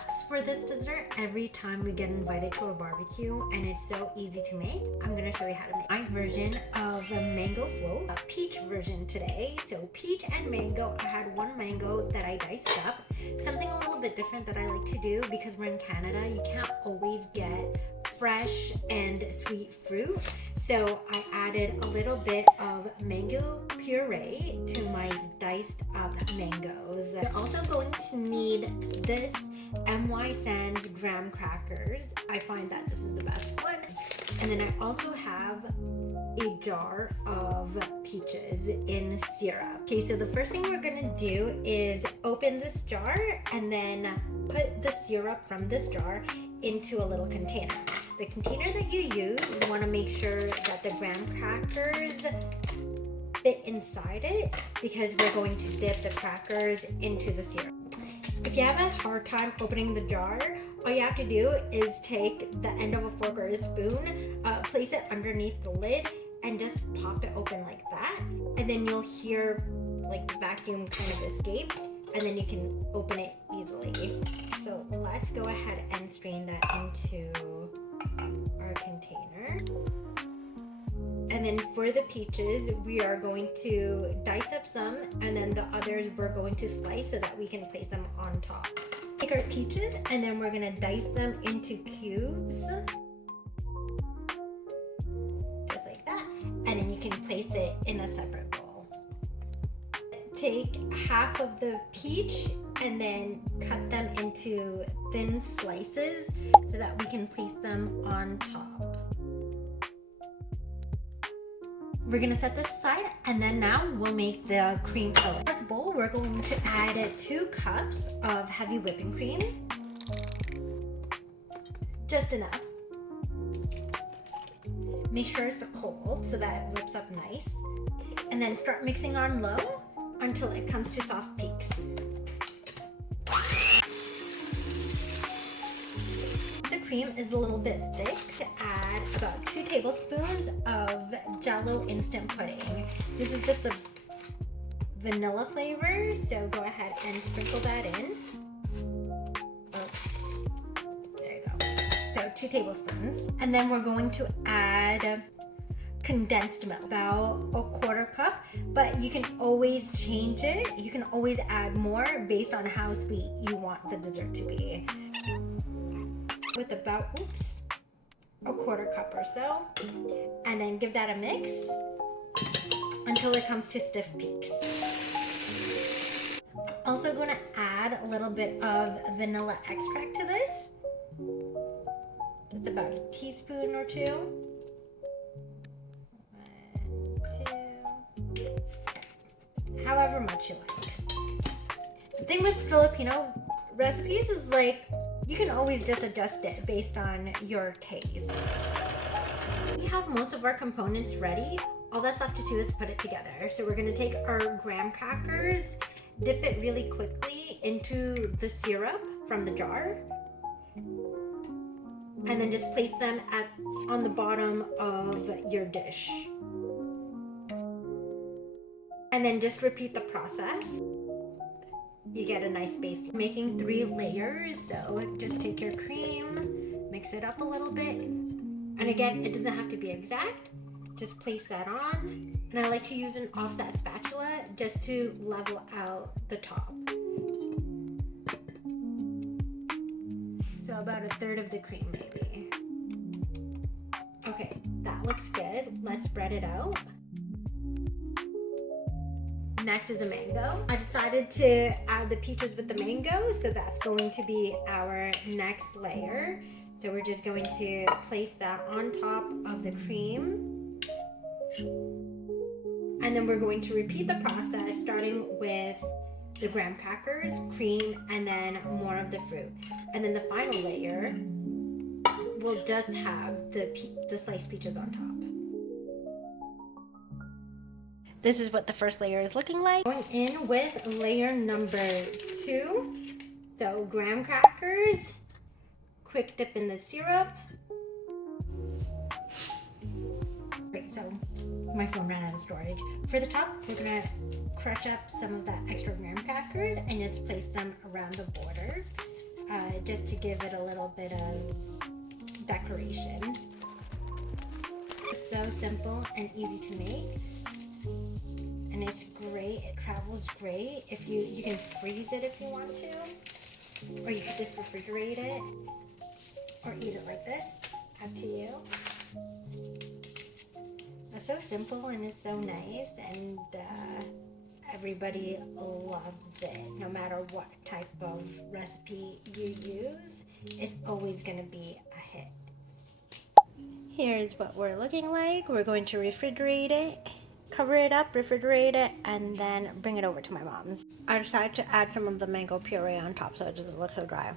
asks for this dessert every time we get invited to a barbecue, and it's so easy to make. I'm gonna show you how to make my version of a mango float, a peach version today. So peach and mango, I had one mango that I diced up. Something a little bit different that I like to do, because we're in Canada, you can't always get fresh and sweet fruit. So I added a little bit of mango puree to my diced up mangoes. You're also going to need this MY Sans graham crackers. I find that this is the best one. And then I also have a jar of peaches in syrup. Okay, so the first thing we're gonna do is open this jar and then put the syrup from this jar into a little container. The container that you use, you want to make sure that the graham crackers fit inside it, because we're going to dip the crackers into the syrup. If you have a hard time opening the jar, all you have to do is take the end of a fork or a spoon, place it underneath the lid, and just pop it open like that. And then you'll hear like the vacuum kind of escape, and then you can open it easily. So let's go ahead and strain that into our container. And then for the peaches, we are going to dice up some, and then the others we're going to slice so that we can place them on top. Take our peaches and then we're gonna dice them into cubes, just like that, and then you can place it in a separate bowl. Take half of the peach and then cut them into thin slices so that we can place them on top. We're gonna set this aside, and then now we'll make the cream filling. In our bowl, we're going to add 2 cups of heavy whipping cream. Just enough. Make sure it's cold so that it whips up nice. And then start mixing on low until it comes to soft peaks. The cream is a little bit thick. To add about 2 tablespoons of Jello instant pudding. This is just a vanilla flavor, so go ahead and sprinkle that in. Oh, there you go. So 2 tablespoons. And then we're going to add condensed milk, about a 1/4 cup, but you can always change it. You can always add more based on how sweet you want the dessert to be. With about, a 1/4 cup or so, and then give that a mix until it comes to stiff peaks. Also going to add a little bit of vanilla extract to this, just about a teaspoon or 2. 1, 2, however much you like. The thing with Filipino recipes is like, you can always just adjust it based on your taste. We have most of our components ready. All that's left to do is put it together. So we're gonna take our graham crackers, dip it really quickly into the syrup from the jar, and then just place them on the bottom of your dish. And then just repeat the process. You get a nice base. Making 3 layers, so just take your cream, mix it up a little bit, and again, it doesn't have to be exact, just place that on. And I like to use an offset spatula just to level out the top. So about 1/3 of the cream maybe. Okay, that looks good. Let's spread it out. Next is a mango. I decided to add the peaches with the mango, so that's going to be our next layer. So we're just going to place that on top of the cream. And then we're going to repeat the process, starting with the graham crackers, cream, and then more of the fruit. And then the final layer will just have the sliced peaches on top. This is what the first layer is looking like. Going in with layer number 2. So graham crackers, quick dip in the syrup. Great, so my phone ran out of storage. For the top, we're gonna crush up some of that extra graham crackers and just place them around the border. just to give it a little bit of decoration. It's so simple and easy to make, and it's great. It travels great. If you can freeze it if you want to, or you could just refrigerate it, or eat it like this. Up to you. It's so simple and it's so nice, and everybody loves it. No matter what type of recipe you use, it's always going to be a hit. Here's what we're looking like. We're going to refrigerate it, cover it up, refrigerate it, and then bring it over to my mom's. I decided to add some of the mango puree on top so it doesn't look so dry.